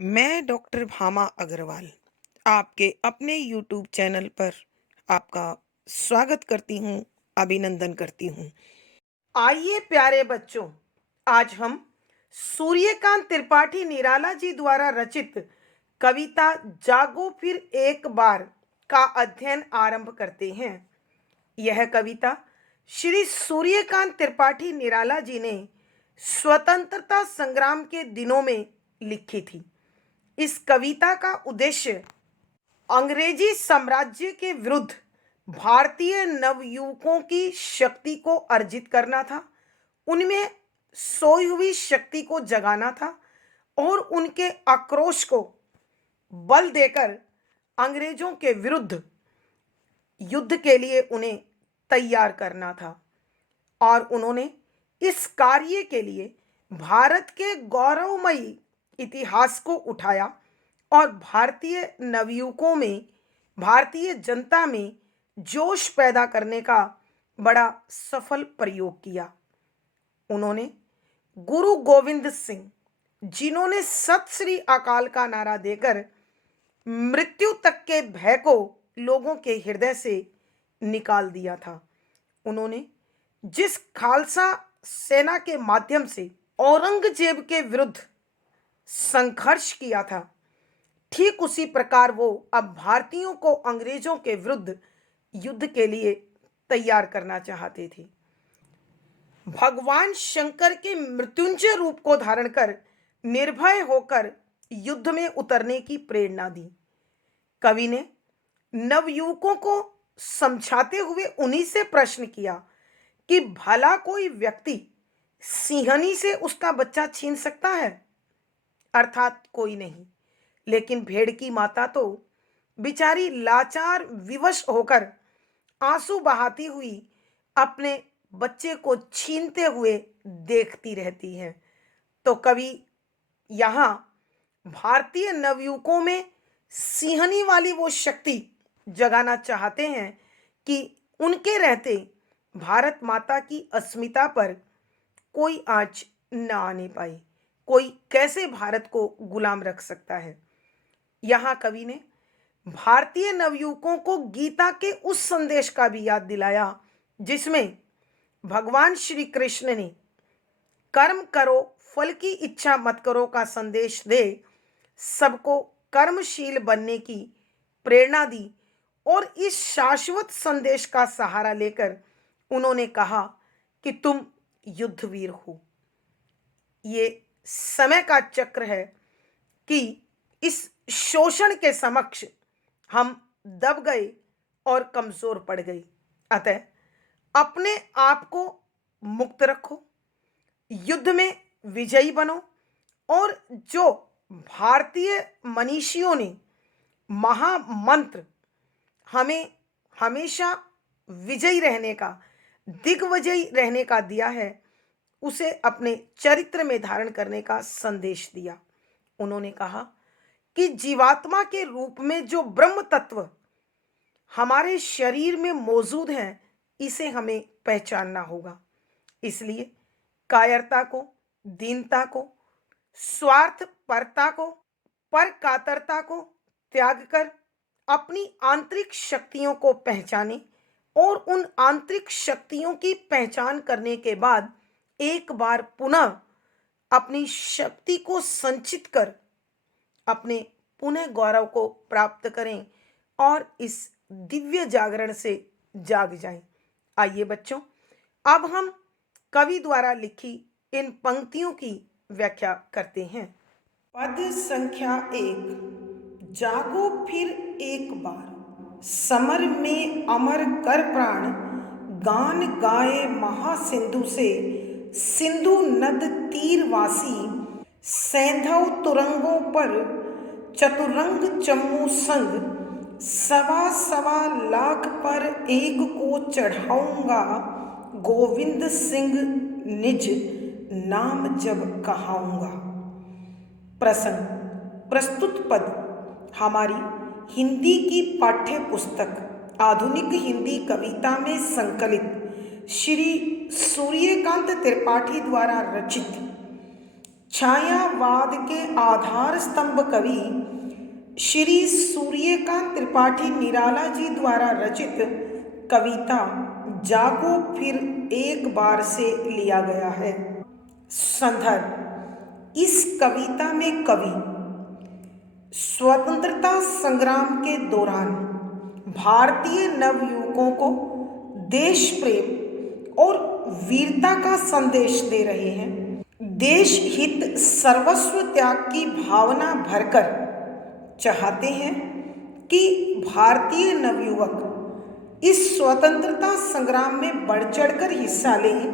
मैं डॉक्टर भामा अग्रवाल आपके अपने यूट्यूब चैनल पर आपका स्वागत करती हूँ, अभिनंदन करती हूँ। आइए प्यारे बच्चों, आज हम सूर्यकांत त्रिपाठी निराला जी द्वारा रचित कविता जागो फिर एक बार का अध्ययन आरंभ करते हैं। यह कविता श्री सूर्यकांत त्रिपाठी निराला जी ने स्वतंत्रता संग्राम के दिनों में लिखी थी। इस कविता का उद्देश्य अंग्रेजी साम्राज्य के विरुद्ध भारतीय नवयुवकों की शक्ति को अर्जित करना था, उनमें सोई हुई शक्ति को जगाना था और उनके आक्रोश को बल देकर अंग्रेजों के विरुद्ध युद्ध के लिए उन्हें तैयार करना था। और उन्होंने इस कार्य के लिए भारत के गौरवमयी इतिहास को उठाया और भारतीय नवयुवकों में, भारतीय जनता में जोश पैदा करने का बड़ा सफल प्रयोग किया। उन्होंने गुरु गोविंद सिंह, जिन्होंने सत श्री अकाल का नारा देकर मृत्यु तक के भय को लोगों के हृदय से निकाल दिया था, उन्होंने जिस खालसा सेना के माध्यम से औरंगजेब के विरुद्ध संघर्ष किया था, ठीक उसी प्रकार वो अब भारतीयों को अंग्रेजों के विरुद्ध युद्ध के लिए तैयार करना चाहते थे। भगवान शंकर के मृत्युंजय रूप को धारण कर निर्भय होकर युद्ध में उतरने की प्रेरणा दी। कवि ने नवयुवकों को समझाते हुए उन्हीं से प्रश्न किया कि भला कोई व्यक्ति सिंहनी से उसका बच्चा छीन सकता है? अर्थात कोई नहीं, लेकिन भेड़ की माता तो बेचारी लाचार विवश होकर आंसू बहाती हुई अपने बच्चे को छीनते हुए देखती रहती है। तो कवि यहाँ भारतीय नवयुवकों में सिंहनी वाली वो शक्ति जगाना चाहते हैं कि उनके रहते भारत माता की अस्मिता पर कोई आंच न आने पाए, कोई कैसे भारत को गुलाम रख सकता है। यहाँ कवि ने भारतीय नवयुवकों को गीता के उस संदेश का भी याद दिलाया जिसमें भगवान श्री कृष्ण ने कर्म करो फल की इच्छा मत करो का संदेश दे सबको कर्मशील बनने की प्रेरणा दी। और इस शाश्वत संदेश का सहारा लेकर उन्होंने कहा कि तुम युद्धवीर हो। ये समय का चक्र है कि इस शोषण के समक्ष हम दब गए और कमजोर पड़ गए। अतः अपने आप को मुक्त रखो, युद्ध में विजयी बनो और जो भारतीय मनीषियों ने महामंत्र हमें हमेशा विजयी रहने का, दिग्विजयी रहने का दिया है, उसे अपने चरित्र में धारण करने का संदेश दिया। उन्होंने कहा कि जीवात्मा के रूप में जो ब्रह्म तत्व हमारे शरीर में मौजूद है, इसे हमें पहचानना होगा। इसलिए कायरता को, दीनता को, स्वार्थ परता को, पर कातरता को त्याग कर अपनी आंतरिक शक्तियों को पहचाने और उन आंतरिक शक्तियों की पहचान करने के बाद एक बार पुनः अपनी शक्ति को संचित कर अपने पुनः गौरव को प्राप्त करें और इस दिव्य जागरण से जाग जाएं। आइए बच्चों, अब हम कवि द्वारा लिखी इन पंक्तियों की व्याख्या करते हैं। पद संख्या 1। जागो फिर एक बार, समर में अमर कर प्राण, गान गाए महासिंधु से, सिंधु नद तीरवासी, सैंधव तुरंगों पर चतुरंग चम्मू संग, सवा सवा लाख पर एक को चढ़ाऊंगा, गोविंद सिंह निज नाम जब कहाऊंगा। प्रसंग। प्रस्तुत पद हमारी हिंदी की पाठ्य पुस्तक आधुनिक हिंदी कविता में संकलित श्री सूर्यकांत त्रिपाठी द्वारा रचित छायावाद के आधार स्तंभ कवि श्री सूर्यकांत त्रिपाठी निराला जी द्वारा रचित कविता जागो फिर एक बार से लिया गया है। संदर्भ: इस कविता में कवि स्वतंत्रता संग्राम के दौरान भारतीय नवयुवकों को देश प्रेम और वीरता का संदेश दे रहे हैं। देश हित सर्वस्व त्याग की भावना भरकर चाहते हैं कि भारतीय नवयुवक इस स्वतंत्रता संग्राम में बढ़ चढ़कर हिस्सा लें,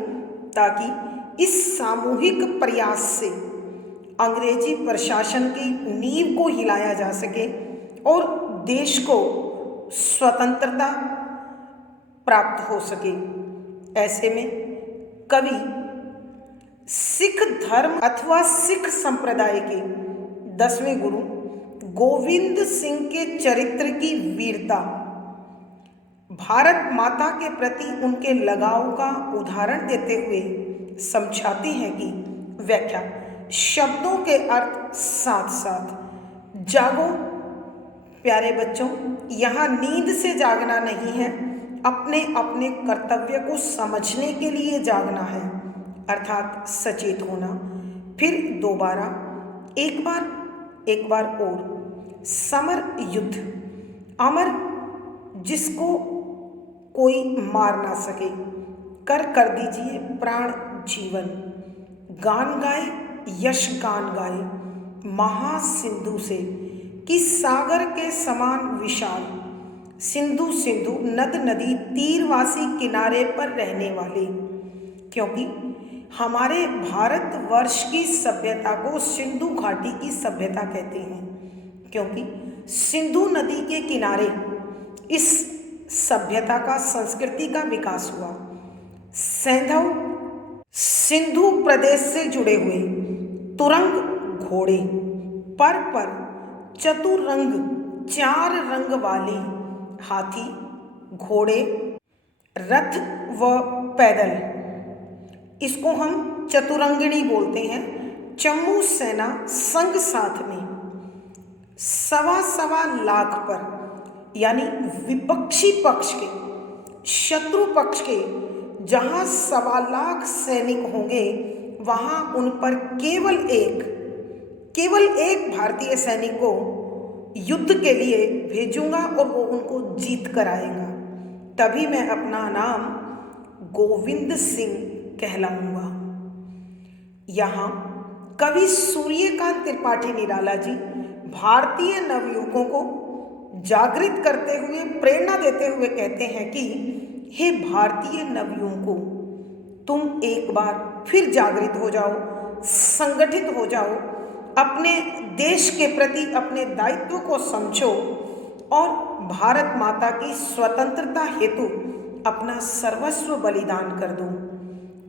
ताकि इस सामूहिक प्रयास से अंग्रेजी प्रशासन की नींव को हिलाया जा सके और देश को स्वतंत्रता प्राप्त हो सके। ऐसे में कवि सिख धर्म अथवा सिख संप्रदाय के 10वें गुरु गोविंद सिंह के चरित्र की वीरता, भारत माता के प्रति उनके लगाव का उदाहरण देते हुए समझाते हैं कि व्याख्या शब्दों के अर्थ साथ साथ। जागो प्यारे बच्चों, यहाँ नींद से जागना नहीं है, अपने अपने कर्तव्य को समझने के लिए जागना है, अर्थात सचेत होना। फिर दोबारा एक बार और समर युद्ध अमर, जिसको कोई मार ना सके, कर दीजिए प्राण जीवन। गान गाए यश गान गाए महासिंधु से, कि सागर के समान विशाल सिंधु सिंधु नद नदी तीरवासी किनारे पर रहने वाले। क्योंकि हमारे भारतवर्ष की सभ्यता को सिंधु घाटी की सभ्यता कहते हैं, क्योंकि सिंधु नदी के किनारे इस सभ्यता का संस्कृति का विकास हुआ। सैंधव सिंधु प्रदेश से जुड़े हुए तुरंग घोड़े, पर चतुरंग 4 रंग वाले हाथी, घोड़े, रथ व पैदल, इसको हम चतुरंगिणी बोलते हैं। चम्मू सेना संग साथ में 1.25 लाख पर, यानी विपक्षी पक्ष के, शत्रु पक्ष के जहां 1.25 लाख सैनिक होंगे, वहां उन पर केवल एक भारतीय सैनिक को युद्ध के लिए भेजूंगा और वो उनको जीत कर आएगा। तभी मैं अपना नाम गोविंद सिंह कहलाऊंगा। यहाँ कवि सूर्यकांत त्रिपाठी निराला जी भारतीय नवयुवकों को जागृत करते हुए, प्रेरणा देते हुए कहते हैं कि हे भारतीय नवयुवकों, तुम एक बार फिर जागृत हो जाओ, संगठित हो जाओ, अपने देश के प्रति अपने दायित्व को समझो और भारत माता की स्वतंत्रता हेतु अपना सर्वस्व बलिदान कर दो।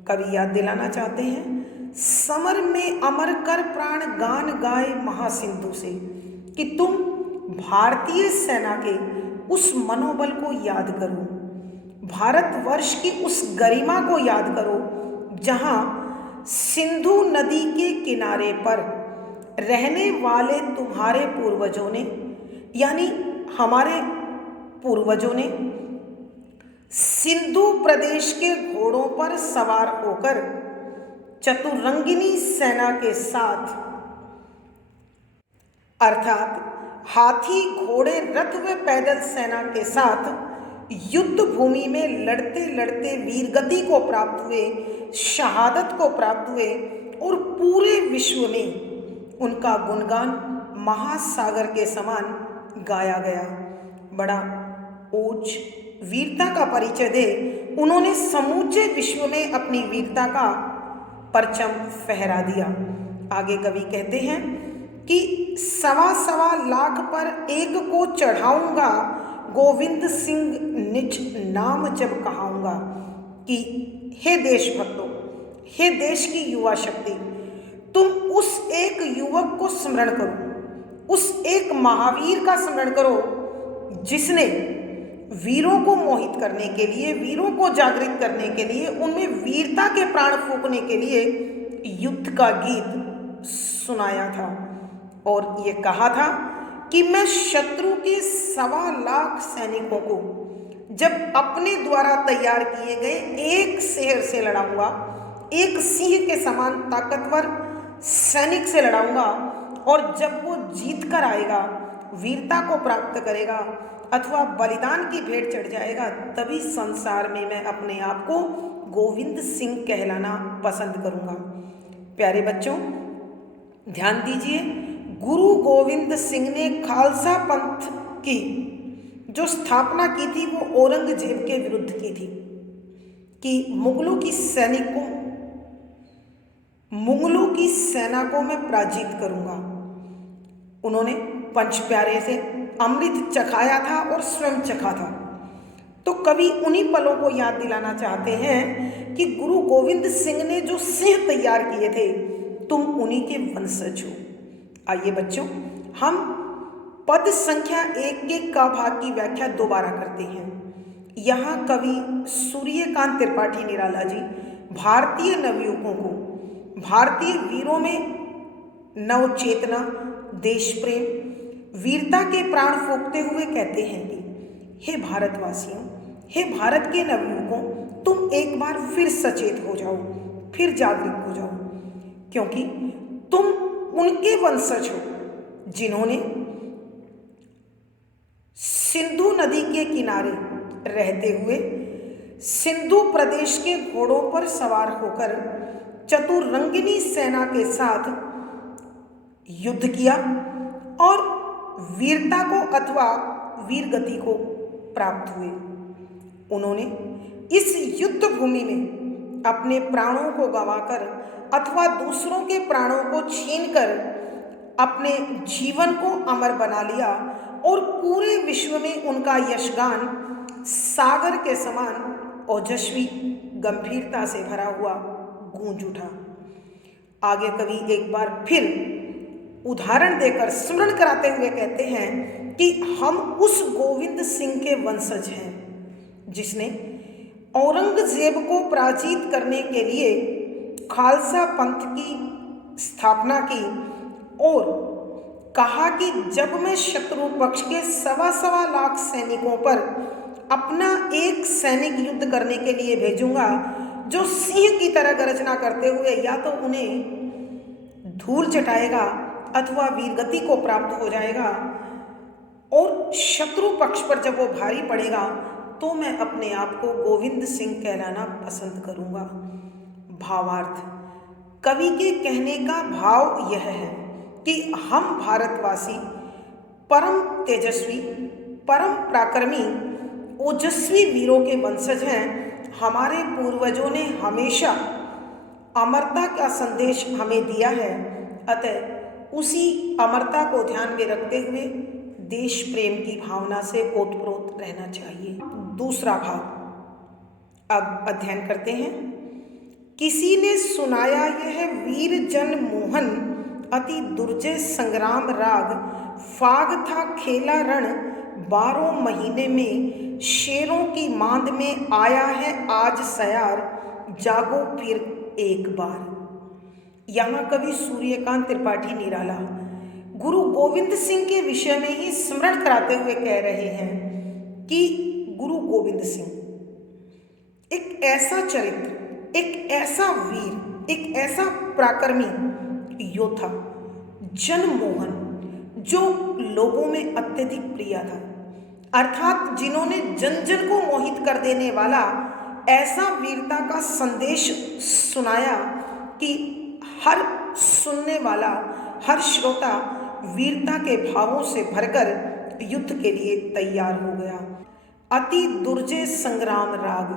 कवि याद दिलाना चाहते हैं, समर में अमर कर प्राण गान गाए महासिंधु से, कि तुम भारतीय सेना के उस मनोबल को याद करो, भारतवर्ष की उस गरिमा को याद करो, जहां सिंधु नदी के किनारे पर रहने वाले तुम्हारे पूर्वजों ने, यानी हमारे पूर्वजों ने सिंधु प्रदेश के घोड़ों पर सवार होकर चतुरंगिनी सेना के साथ, अर्थात हाथी, घोड़े, रथ व पैदल सेना के साथ युद्ध भूमि में लड़ते लड़ते वीरगति को प्राप्त हुए, शहादत को प्राप्त हुए और पूरे विश्व में उनका गुणगान महासागर के समान गाया गया। बड़ा ऊंच वीरता का परिचय दे उन्होंने समूचे विश्व में अपनी वीरता का परचम फहरा दिया। आगे कवि कहते हैं कि 1.25 लाख पर एक को चढ़ाऊंगा, गोविंद सिंह निज नाम जब कहाऊंगा। कि हे देशभक्तों, हे देश की युवा शक्ति, तुम उस एक युवक को स्मरण करो, उस एक महावीर का स्मरण करो जिसने वीरों को मोहित करने के लिए, वीरों को जागृत करने के लिए, उनमें वीरता के प्राण फूंकने के लिए युद्ध का गीत सुनाया था और ये कहा था कि मैं शत्रु के 1.25 सैनिकों को जब अपने द्वारा तैयार किए गए एक शेर से लड़ाऊंगा, एक सिंह के समान ताकतवर सैनिक से लड़ाऊंगा, और जब वो जीत कर आएगा, वीरता को प्राप्त करेगा अथवा बलिदान की भेंट चढ़ जाएगा, तभी संसार में मैं अपने आप को गोविंद सिंह कहलाना पसंद करूंगा। प्यारे बच्चों, ध्यान दीजिए, गुरु गोविंद सिंह ने खालसा पंथ की जो स्थापना की थी वो औरंगजेब के विरुद्ध की थी कि मुगलों की सेना को मैं पराजित करूंगा। उन्होंने पंच प्यारे से अमृत चखाया था और स्वयं चखा था। तो कवि उन्हीं पलों को याद दिलाना चाहते हैं कि गुरु गोविंद सिंह ने जो सिंह तैयार किए थे, तुम उन्हीं के वंशज हो। आइए बच्चों, हम पद संख्या 1 के क भाग की व्याख्या दोबारा करते हैं। यहाँ कवि सूर्यकांत त्रिपाठी निराला जी भारतीय नवयुवकों को, भारतीय वीरों में नव चेतना, देश प्रेम, वीरता के प्राण फूंकते हुए कहते हैं कि हे भारतवासियों, हे भारत के नवयुवकों, तुम एक बार फिर सचेत हो जाओ, फिर जागरूक हो जाओ, क्योंकि तुम उनके वंशज हो जिन्होंने सिंधु नदी के किनारे रहते हुए सिंधु प्रदेश के घोड़ों पर सवार होकर चतुरंगिनी सेना के साथ युद्ध किया और वीरता को अथवा वीरगति को प्राप्त हुए। उन्होंने इस युद्ध भूमि में अपने प्राणों को गंवाकर अथवा दूसरों के प्राणों को छीनकर अपने जीवन को अमर बना लिया और पूरे विश्व में उनका यशगान सागर के समान ओजस्वी गंभीरता से भरा हुआ गूंज उठा। आगे कवि एक बार फिर उदाहरण देकर स्मरण कराते हुए कहते हैं कि हम उस गोविंद सिंह के वंशज हैं जिसने औरंगजेब को पराजित करने के लिए खालसा पंथ की स्थापना की और कहा कि जब मैं शत्रु पक्ष के 1.25 लाख सैनिकों पर अपना एक सैनिक युद्ध करने के लिए भेजूंगा, जो सिंह की तरह गर्जना करते हुए या तो उन्हें धूल चटाएगा अथवा वीरगति को प्राप्त हो जाएगा, और शत्रु पक्ष पर जब वो भारी पड़ेगा तो मैं अपने आप को गोविंद सिंह कहलाना पसंद करूंगा। भावार्थ, कवि के कहने का भाव यह है कि हम भारतवासी परम तेजस्वी, परम पराक्रमी, ओजस्वी वीरों के वंशज हैं। हमारे पूर्वजों ने हमेशा अमरता का संदेश हमें दिया है, अतः उसी अमरता को ध्यान में रखते हुए देश प्रेम की भावना से ओतप्रोत रहना चाहिए। दूसरा भाग अब अध्ययन करते हैं। किसी ने सुनाया यह वीर जन मोहन अति दुर्जय संग्राम राग, फाग था खेला रण 12 महीने में, शेरों की मांद में आया है आज सयार, जागो फिर एक बार। यहाँ कवि सूर्यकांत त्रिपाठी निराला गुरु गोविंद सिंह के विषय में ही स्मरण कराते हुए कह रहे हैं कि गुरु गोविंद सिंह एक ऐसा चरित्र, एक ऐसा वीर, एक ऐसा पराक्रमी योद्धा, जनमोहन, जो लोगों में अत्यधिक प्रिय था, अर्थात जिन्होंने जन जन को मोहित कर देने वाला ऐसा वीरता का संदेश सुनाया कि हर सुनने वाला, हर श्रोता वीरता के भावों से भरकर युद्ध के लिए तैयार हो गया। अति दुर्जय संग्राम राग,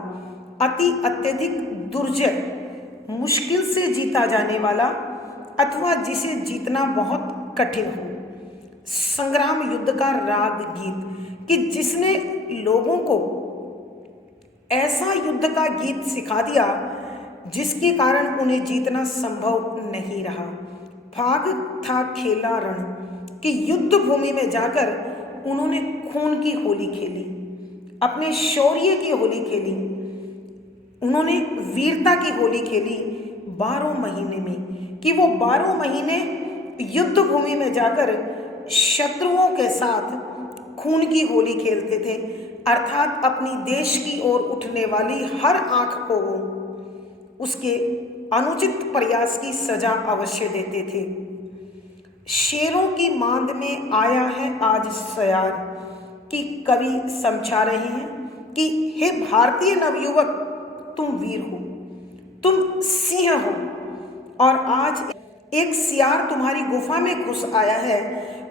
अति अत्यधिक दुर्जय, मुश्किल से जीता जाने वाला अथवा जिसे जीतना बहुत कठिन हो, संग्राम युद्ध का राग गीत कि जिसने लोगों को ऐसा युद्ध का गीत सिखा दिया जिसके कारण उन्हें जीतना संभव नहीं रहा। फाग था खेला रण कि युद्ध भूमि में जाकर उन्होंने खून की होली खेली, अपने शौर्य की होली खेली, उन्होंने वीरता की होली खेली 12 महीने में, कि वो 12 महीने युद्ध भूमि में जाकर शत्रुओं के साथ खून की होली खेलते थे, अर्थात अपनी देश की ओर उठने वाली हर आंख को वो उसके अनुचित प्रयास की सजा अवश्य देते थे। शेरों की मांद में आया है आज सयार कि कवि समझा रहे हैं कि हे भारतीय नवयुवक, तुम वीर हो, तुम सिंह हो, और आज एक सियार तुम्हारी गुफा में घुस आया है।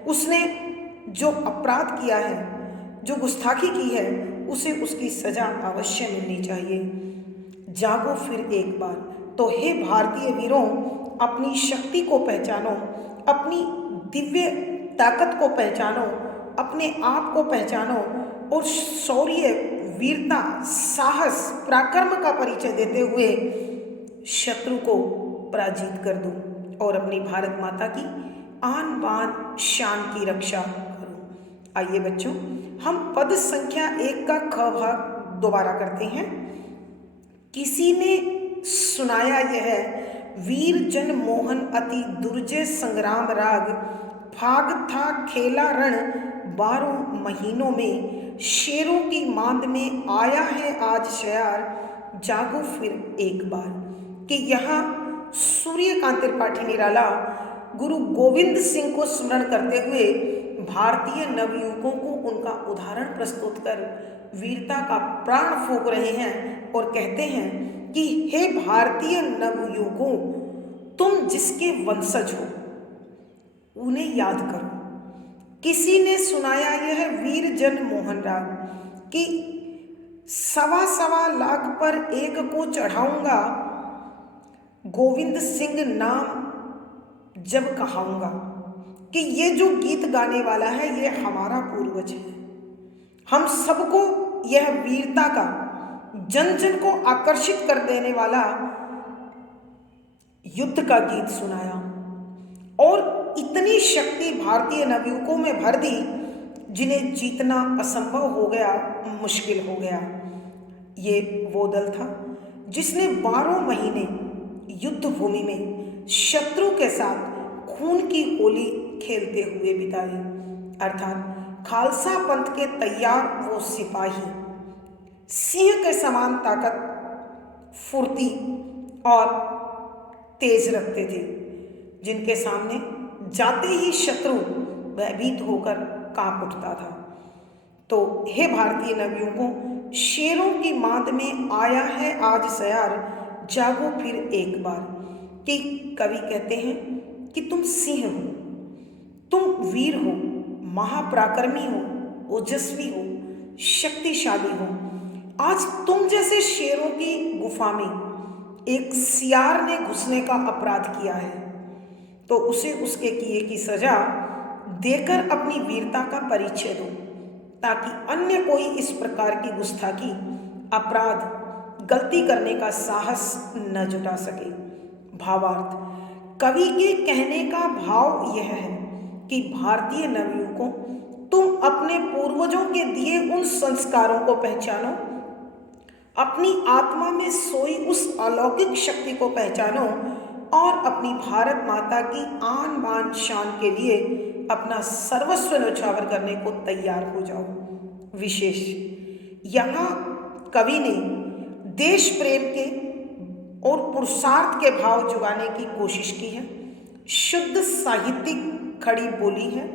उसने जो अपराध किया है, जो गुस्ताखी की है, उसे उसकी सजा अवश्य मिलनी चाहिए। जागो फिर एक बार। तो हे भारतीय वीरों, अपनी शक्ति को पहचानो, अपनी दिव्य ताकत को पहचानो, अपने आप को पहचानो और शौर्य, वीरता, साहस, पराक्रम का परिचय देते हुए शत्रु को पराजित कर दो और अपनी भारत माता की आन बान शान की रक्षा करो। आइए बच्चों, हम पद संख्या 1 का ख भाग दोबारा करते हैं। किसी ने सुनाया यह वीर जन मोहन अति दुर्जय संग्राम राग, फाग था खेला रण 12 महीनों में, शेरों की मांद में आया है आज शयार, जागो फिर एक बार। कि यहाँ सूर्यकांत त्रिपाठी निराला गुरु गोविंद सिंह को स्मरण करते हुए भारतीय नवयुवकों को उनका उदाहरण प्रस्तुत कर वीरता का प्राण फूंक रहे हैं और कहते हैं कि हे भारतीय नवयुवकों, तुम जिसके वंशज हो उन्हें याद करो। किसी ने सुनाया यह वीर जन मोहन राग कि 1.25 लाख पर एक को चढ़ाऊंगा, गोविंद सिंह नाम जब कहाऊंगा। कि ये जो गीत गाने वाला है ये हमारा पूर्वज है। हम सबको यह वीरता का, जन जन को आकर्षित कर देने वाला युद्ध का गीत सुनाया और इतनी शक्ति भारतीय नवयुवकों में भर दी जिन्हें जीतना असंभव हो गया, मुश्किल हो गया। ये वो दल था जिसने 12 महीने युद्ध भूमि में शत्रु के साथ खून की होली खेलते हुए बिताई, अर्थात खालसा पंथ के तैयार वो सिपाही सिंह के समान ताकत, फुर्ती और तेज रखते थे, जिनके सामने जाते ही शत्रु भयभीत होकर कांप उठता था। तो हे भारतीय नवयुवकों, शेरों की मांद में आया है आज सयार, जागो फिर एक बार। कि कवि कहते हैं कि तुम सिंह हो, तुम वीर हो, महापराक्रमी हो, ओजस्वी हो, शक्तिशाली हो। आज तुम जैसे शेरों की गुफा में एक सियार ने घुसने का अपराध किया है, तो उसे उसके किए की सजा देकर अपनी वीरता का परिचय दो, ताकि अन्य कोई इस प्रकार की गुस्ताखी, अपराध, गलती करने का साहस न जुटा सके। भावार्थ, कवि के कहने का भाव यह है कि भारतीय नवयुवकों, तुम अपने पूर्वजों के दिए उन संस्कारों को पहचानो, अपनी आत्मा में सोई उस अलौकिक शक्ति को पहचानो और अपनी भारत माता की आन बान शान के लिए अपना सर्वस्व न्यौछावर करने को तैयार हो जाओ। विशेष यहाँ कवि ने देश प्रेम के और पुरुषार्थ के भाव जुगाने की कोशिश की है, शुद्ध साहित्यिक खड़ी बोली है,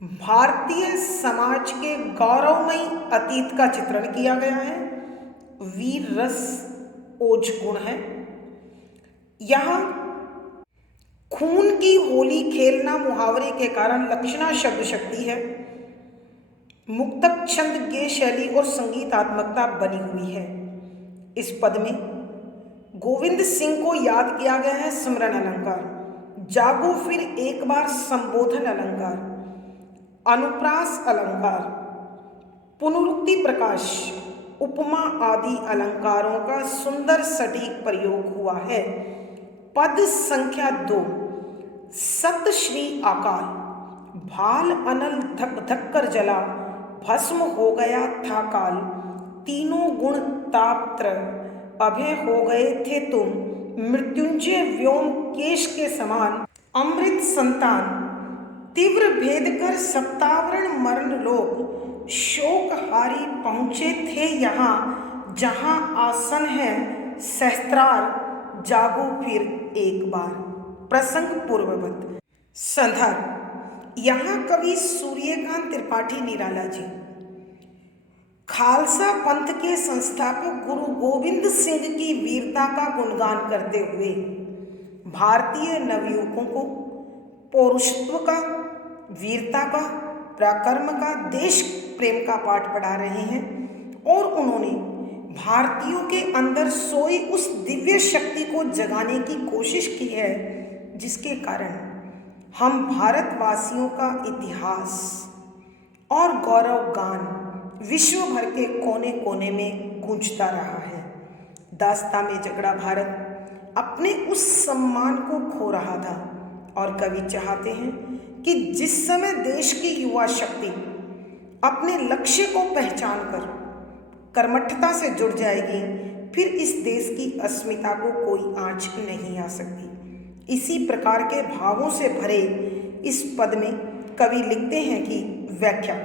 भारतीय समाज के गौरवमयी अतीत का चित्रण किया गया है, वीर रस ओज गुण है। यहाँ खून की होली खेलना मुहावरे के कारण लक्षणा शब्द शक्ति है, मुक्तक छंद गेय शैली और संगीतात्मकता बनी हुई है। इस पद में गोविंद सिंह को याद किया गया है स्मरण अलंकार, जागो फिर एक बार संबोधन अलंकार, अनुप्रास अलंकार, पुनरुक्ति प्रकाश, उपमा आदि अलंकारों का सुंदर सटीक प्रयोग हुआ है। पद संख्या 2, सत श्री अकाल, भाल अनल धक धक कर जला, भस्म हो गया था काल, तीनों गुण तापत्र, अभय हो गए थे तुम, मृत्युंजय व्योमकेश के समान अमृत संतान तीव्र भेद कर सप्तावरण मरण लोक शोकहारी पहुँचे थे यहाँ जहाँ आसन है सहस्त्रार जागो फिर एक बार। प्रसंग पूर्ववत। संदर्भ यहाँ कवि सूर्यकांत त्रिपाठी निराला जी खालसा पंथ के संस्थापक गुरु गोविंद सिंह की वीरता का गुणगान करते हुए भारतीय नवयुवकों को पौरुषत्व का, वीरता का, पराक्रम का, देश प्रेम का पाठ पढ़ा रहे हैं और उन्होंने भारतीयों के अंदर सोई उस दिव्य शक्ति को जगाने की कोशिश की है जिसके कारण हम भारतवासियों का इतिहास और गौरव गान विश्व भर के कोने कोने में गूंजता रहा है। दास्तां में झगड़ा भारत अपने उस सम्मान को खो रहा था और कवि चाहते हैं कि जिस समय देश की युवा शक्ति अपने लक्ष्य को पहचान कर कर्मठता से जुड़ जाएगी, फिर इस देश की अस्मिता को कोई आंच नहीं आ सकती। इसी प्रकार के भावों से भरे इस पद में कवि लिखते हैं कि व्याख्या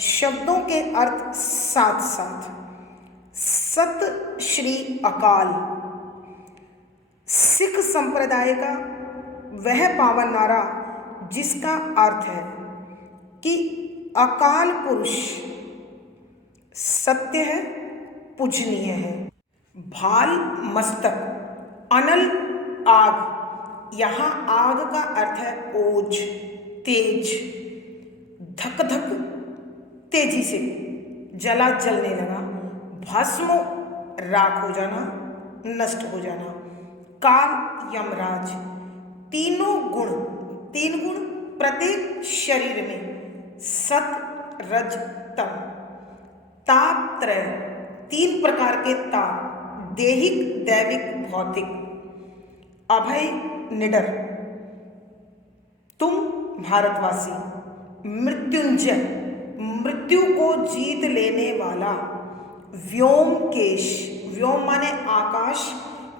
शब्दों के अर्थ साथ साथ सत श्री अकाल सिख संप्रदाय का वह पावन नारा जिसका अर्थ है कि अकाल पुरुष सत्य है, पूजनीय है। भाल मस्तक अनल आग, यहाँ आग का अर्थ है ओज, तेज, धक धक तेजी से जला जलने लगा, भस्म राख हो जाना, नष्ट हो जाना। काल यमराज, तीनों गुण, तीन गुण प्रत्येक शरीर में, सत रज तम। ताप त्रय, तीन प्रकार के ताप, देहिक दैविक भौतिक। अभय निडर, तुम भारतवासी। मृत्युंजय, मृत्यु को जीत लेने वाला। व्योमकेश, व्योम माने आकाश,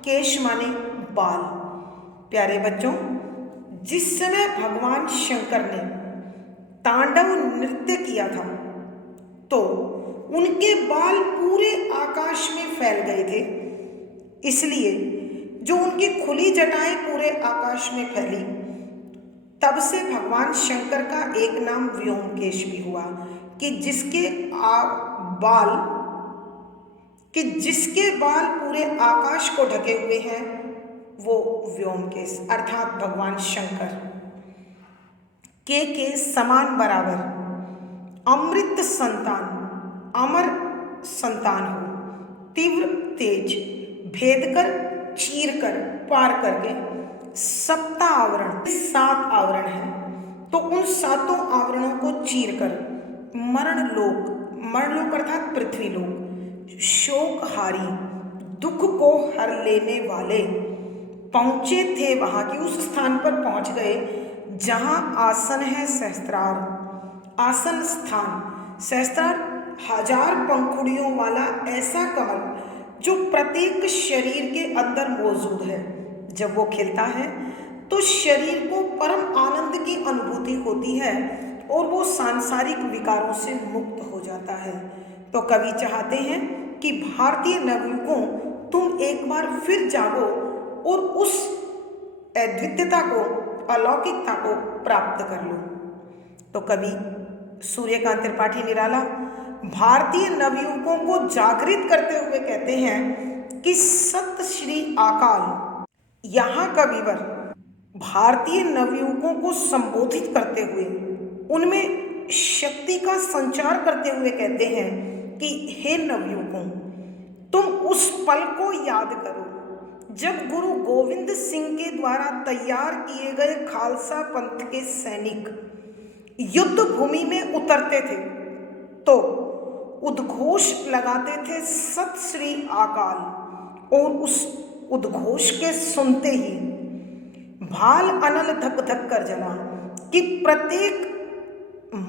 केश माने बाल। प्यारे बच्चों, जिस समय भगवान शंकर ने तांडव नृत्य किया था तो उनके बाल पूरे आकाश में फैल गए थे, इसलिए जो उनकी खुली जटाएं पूरे आकाश में फैली, तब से भगवान शंकर का एक नाम व्योमकेश भी हुआ कि जिसके बाल पूरे आकाश को ढके हुए हैं वो व्योमकेश अर्थात भगवान शंकर। के समान बराबर, अमृत संतान, अमर संतान हो, तीव्र तेज, भेद कर, चीर कर, पार करके, सप्ता आवरण, 7 आवरण है, तो उन 7 आवरणों को चीर कर मरण लोक अर्थात पृथ्वी लोक, शोकहारी, दुख को हर लेने वाले पहुंचे थे वहां की उस स्थान पर पहुंच गए जहां आसन है सहस्त्रार। आसन स्थान सहस्त्रार 1000 पंखुड़ियों वाला ऐसा कमल जो प्रत्येक शरीर के अंदर मौजूद है। जब वो खिलता है तो शरीर को परम आनंद की अनुभूति होती है और वो सांसारिक विकारों से मुक्त हो जाता है। तो कवि चाहते हैं कि भारतीय नवयुवकों, तुम एक बार फिर जागो और उस अद्वितीयता को, अलौकिकता को प्राप्त कर लो। तो कवि सूर्यकांत त्रिपाठी निराला भारतीय नवयुवकों को जागृत करते हुए कहते हैं कि सत श्री अकाल। यहाँ कविवर भारतीय नवयुवकों को संबोधित करते हुए उनमें शक्ति का संचार करते हुए कहते हैं कि हे नवयुवकों, तुम उस पल को याद करो जब गुरु गोविंद सिंह के द्वारा तैयार किए गए खालसा पंथ के सैनिक युद्ध भूमि में उतरते थे तो उद्घोष लगाते थे सत श्री अकाल, और उस उद्घोष के सुनते ही भाल अनल धक धक कर जला कि प्रत्येक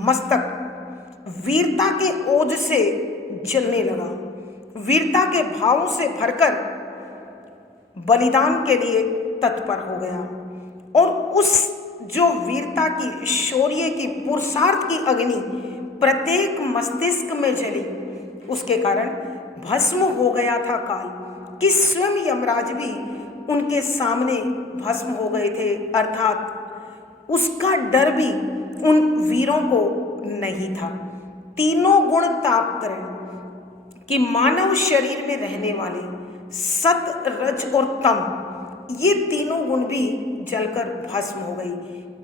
मस्तक वीरता के ओज से जलने लगा। वीरता के भावों से भरकर बलिदान के लिए तत्पर हो गया। और उस जो वीरता की, शौर्य की, पुरुषार्थ की अग्नि प्रत्येक मस्तिष्क में जली, उसके कारण भस्म हो गया था काल, कि स्वयं यमराज भी उनके सामने भस्म हो गए थे। अर्थात उसका डर भी उन वीरों को नहीं था। तीनों गुण तापत्रय कि मानव शरीर में रहने वाले सत, रज और तम, ये तीनों गुण भी जलकर भस्म हो गई।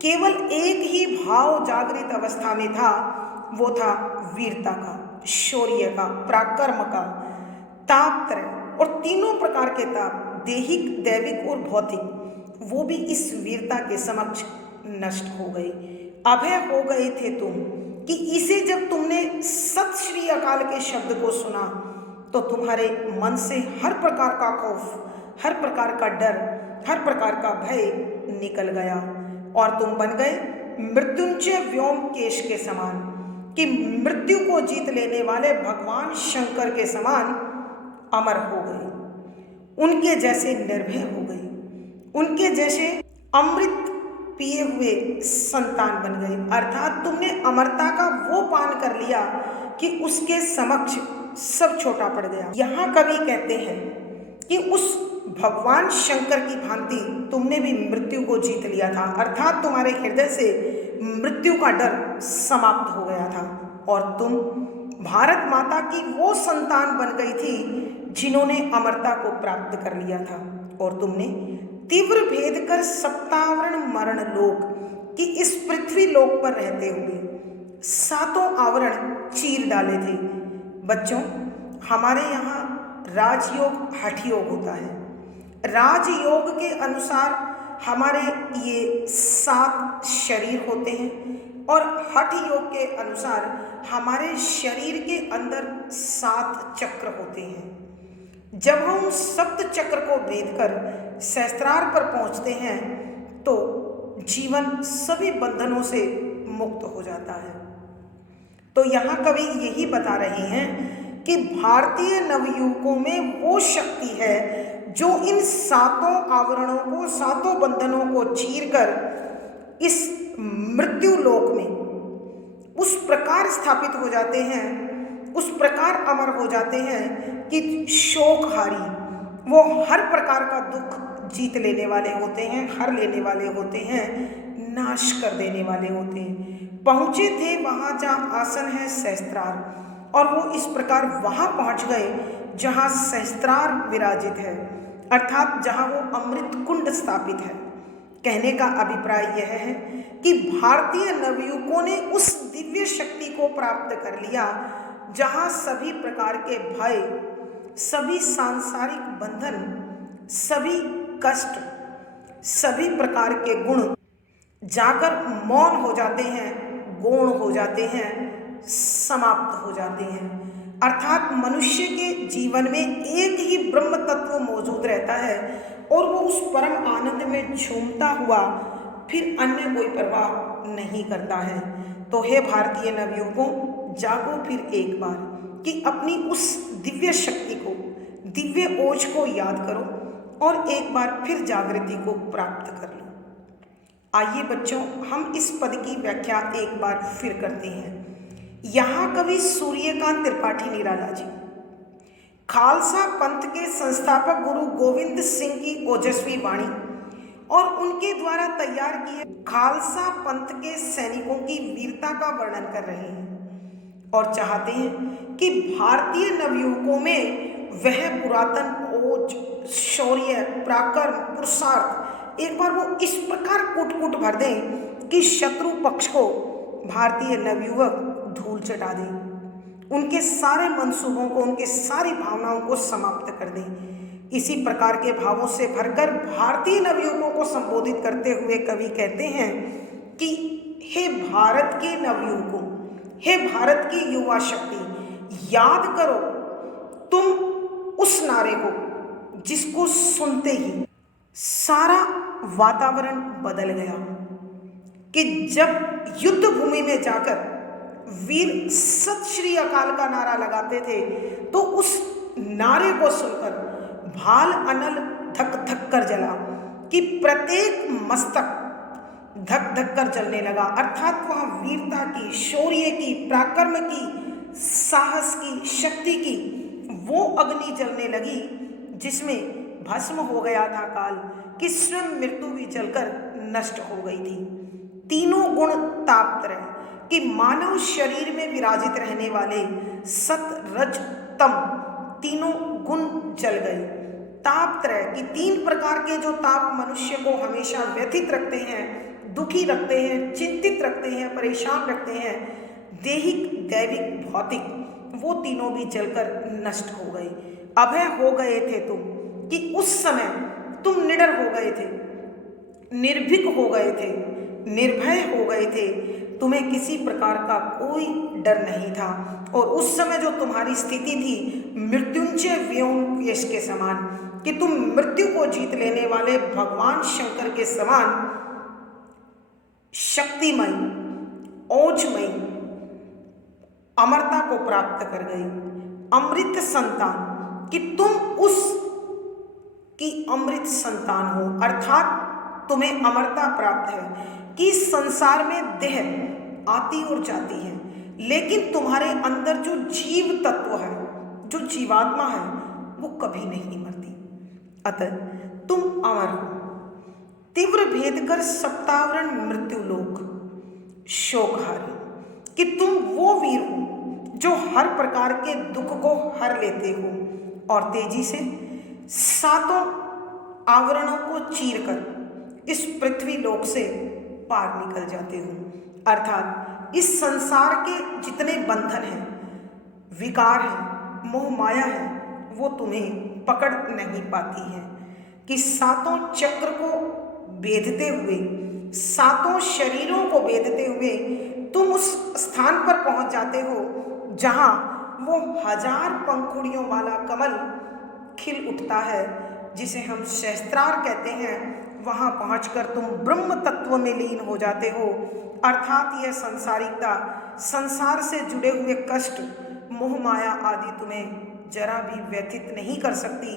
केवल एक ही भाव जागृत अवस्था में था, वो था वीरता का, शौर्य का, पराक्रम का, तापत्रय। और तीनों प्रकार के ताप, देहिक, दैविक और भौतिक, वो भी इस वीरता के समक्ष नष्ट हो गए। अभय हो गए थे तुम, कि इसे जब तुमने सत श्री अकाल के शब्द को सुना तो तुम्हारे मन से हर प्रकार का खौफ, हर प्रकार का डर, हर प्रकार का भय निकल गया और तुम बन गए मृत्युंजय व्योमकेश के समान, कि मृत्यु को जीत लेने वाले भगवान शंकर के समान अमर हो गए, उनके जैसे निर्भय हो गए, उनके जैसे अमृत पिए हुए संतान बन गए। अर्थात तुमने अमरता का वो पान कर लिया कि उसके समक्ष सब छोटा पड़ गया। यहाँ कवि कहते हैं कि उस भगवान शंकर की भांति तुमने भी मृत्यु को जीत लिया था। अर्थात तुम्हारे हृदय से मृत्यु का डर समाप्त हो गया था और तुम भारत माता की वो संतान बन गई थी जिन्होंने अमरता को प्राप्त कर लिया था। और तुमने तीव्र भेद कर सप्तावरण मरण लोक कि इस पृथ्वी लोक पर रहते हुए सातों आवरण चीर डाले थे। बच्चों, हमारे यहाँ राजयोग, हठ योग होता है। राजयोग के अनुसार हमारे ये 7 शरीर होते हैं और हठ योग के अनुसार हमारे शरीर के अंदर 7 चक्र होते हैं। जब हम सप्त चक्र को भेद कर सहस्त्रार पर पहुंचते हैं तो जीवन सभी बंधनों से मुक्त हो जाता है। तो यहाँ कवि यही बता रहे हैं कि भारतीय नवयुवकों में वो शक्ति है जो इन 7 आवरणों को, 7 बंधनों को चीरकर इस मृत्यु लोक में उस प्रकार स्थापित हो जाते हैं, उस प्रकार अमर हो जाते हैं कि शोकहारी, वो हर प्रकार का दुख जीत लेने वाले होते हैं, हर लेने वाले होते हैं, नाश कर देने वाले होते हैं। पहुँचे थे वहाँ जहाँ आसन है सहस्त्रार, और वो इस प्रकार वहाँ पहुँच गए जहाँ सहस्त्रार विराजित है, अर्थात जहाँ वो अमृत कुंड स्थापित है। कहने का अभिप्राय यह है कि भारतीय नवयुवकों ने उस दिव्य शक्ति को प्राप्त कर लिया जहाँ सभी प्रकार के भय, सभी सांसारिक बंधन, सभी कष्ट, सभी प्रकार के गुण जाकर मौन हो जाते हैं, गौण हो जाते हैं, समाप्त हो जाते हैं। अर्थात मनुष्य के जीवन में एक ही ब्रह्म तत्व मौजूद रहता है और वो उस परम आनंद में झूमता हुआ फिर अन्य कोई परवाह नहीं करता है। तो हे भारतीय नवयुवकों, जागो फिर एक बार कि अपनी उस दिव्य शक्ति को, दिव्य ओज को याद करो और एक बार फिर जागृति को प्राप्त कर लो। आइए बच्चों, हम इस पद की व्याख्या एक बार फिर करते हैं। यहाँ कवि सूर्यकांत त्रिपाठी निराला जी खालसा पंथ के संस्थापक गुरु गोविंद सिंह की ओजस्वी वाणी और उनके द्वारा तैयार किए खालसा पंथ के सैनिकों की वीरता का वर्णन कर रहे हैं और चाहते हैं कि भारतीय नवयुवकों में वह पुरातन ओज, शौर्य, पराक्रम, पुरुषार्थ एक बार वो इस प्रकार कूट-कूट भर दें कि शत्रु पक्ष को भारतीय नवयुवक धूल चटा दें, उनके सारे मंसूबों को, उनके सारी भावनाओं को समाप्त कर दें। इसी प्रकार के भावों से भरकर भारतीय नवयुवकों को संबोधित करते हुए कवि कहते हैं कि हे भारत के नवयुवकों, हे भारत की युवा शक्ति, याद करो तुम उस नारे को जिसको सुनते ही सारा वातावरण बदल गया, कि जब युद्ध भूमि में जाकर वीर सत श्री अकाल का नारा लगाते थे तो उस नारे को सुनकर भाल अनल धक धक कर जला, कि प्रत्येक मस्तक धक धक कर जलने लगा। अर्थात वह वीरता की, शौर्य की, पराक्रम की, साहस की, शक्ति की वो अग्नि जलने लगी जिसमें भस्म हो गया था काल, कि स्वयं मृत्यु भी जलकर नष्ट हो गई थी। तीनों गुण तापत्रय, कि मानव शरीर में विराजित रहने वाले सत रज तम तीनों गुण जल गए। तापत्रय की तीन प्रकार के जो ताप मनुष्य को हमेशा व्यथित रखते हैं, दुखी रखते हैं, चिंतित रखते हैं, परेशान रखते हैं, दैहिक, दैविक, भौतिक, वो तीनों भी जलकर नष्ट हो गए। अभय हो गए थे तुम, कि उस समय तुम निडर हो गए थे, निर्भीक हो गए थे, निर्भय हो गए थे, तुम्हें किसी प्रकार का कोई डर नहीं था। और उस समय जो तुम्हारी स्थिति थी मृत्युंजय व्योमकेश के समान, कि तुम मृत्यु को जीत लेने वाले भगवान शंकर के समान शक्तिमय, ओजमय, अमरता को प्राप्त कर गई। अमृत संतान, कि तुम उस की अमृत संतान हो, अर्थात तुम्हें अमरता प्राप्त है, कि संसार में देह आती और जाती है, लेकिन तुम्हारे अंदर जो जीव तत्व है, जो जीवात्मा है, वो कभी नहीं मरती। अतः तुम अमर हो। तीव्र भेद कर सप्तावरण मृत्यु लोक शोकहारी, कि तुम वो वीर हो जो हर प्रकार के दुख को हर लेते हो और तेजी से सातों आवरणों को चीरकर इस पृथ्वी लोक से पार निकल जाते हो। अर्थात इस संसार के जितने बंधन हैं, विकार हैं, मोह माया है, वो तुम्हें पकड़ नहीं पाती है, कि सातों चक्र को बेधते हुए, सातों शरीरों को बेधते हुए तुम उस स्थान पर पहुंच जाते हो जहां वो 1000 पंखुड़ियों वाला कमल खिल उठता है, जिसे हम सहस्त्रार कहते हैं। वहां पहुंचकर तुम ब्रह्म तत्व में लीन हो जाते हो। अर्थात यह संसारिकता, संसार से जुड़े हुए कष्ट, मोह माया आदि तुम्हें जरा भी व्यथित नहीं कर सकती,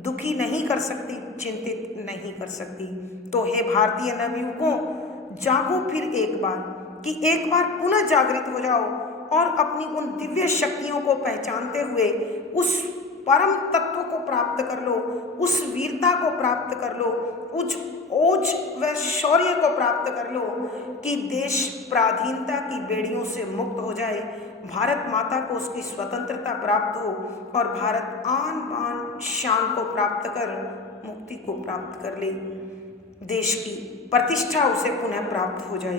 दुखी नहीं कर सकती, चिंतित नहीं कर सकती। तो हे भारतीय नवयुवकों, जागो फिर एक बार, कि एक बार पुनः जागृत हो जाओ और अपनी उन दिव्य शक्तियों को पहचानते हुए उस परम तत्व को प्राप्त कर लो, उस वीरता को प्राप्त कर लो, उस ओज व शौर्य को प्राप्त कर लो, कि देश पराधीनता की बेड़ियों से मुक्त हो जाए, भारत माता को उसकी स्वतंत्रता प्राप्त हो और भारत आन बान शान को प्राप्त कर मुक्ति को प्राप्त कर ले, देश की प्रतिष्ठा उसे पुनः प्राप्त हो जाए।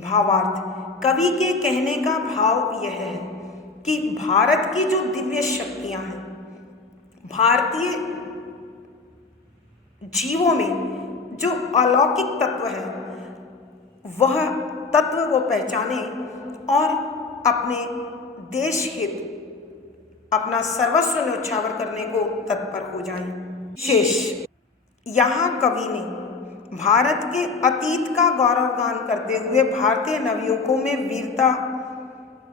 भावार्थ, कवि के कहने का भाव यह है कि भारत की जो दिव्य शक्तियां हैं, भारतीय जीवों में जो अलौकिक तत्व है, वह तत्व वो पहचाने और अपने देश हित, अपना सर्वस्व न्यौछावर करने को तत्पर हो जाएं। शेष यहाँ कवि ने भारत के अतीत का गौरवगान करते हुए भारतीय नवयुवकों में वीरता,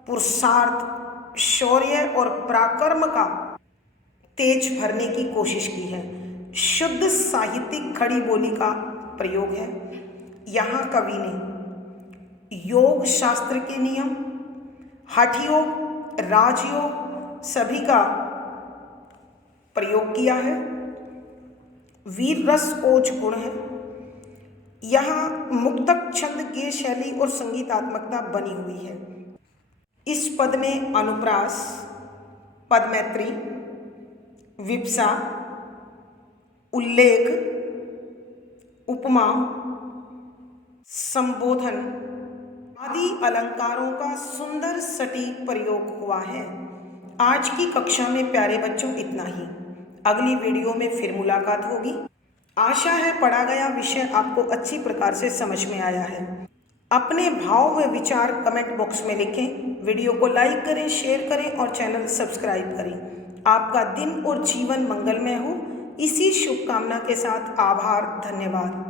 पुरुषार्थ, शौर्य और पराक्रम का तेज भरने की कोशिश की है। शुद्ध साहित्यिक खड़ी बोली का प्रयोग है। यहाँ कवि ने योग शास्त्र के नियम, हठ योग, राजयोग सभी का प्रयोग किया है। वीर रस ओज गुण है। यहाँ मुक्तक छंद, गेय शैली और संगीतात्मकता बनी हुई है। इस पद में अनुप्रास, पदमैत्री, विप्सा, उल्लेख, उपमा, संबोधन आदि अलंकारों का सुंदर सटीक प्रयोग हुआ है। आज की कक्षा में प्यारे बच्चों इतना ही। अगली वीडियो में फिर मुलाकात होगी। आशा है पढ़ा गया विषय आपको अच्छी प्रकार से समझ में आया है। अपने भाव व विचार कमेंट बॉक्स में लिखें। वीडियो को लाइक करें, शेयर करें और चैनल सब्सक्राइब करें। आपका दिन और जीवन मंगलमय हो, इसी शुभकामना के साथ आभार, धन्यवाद।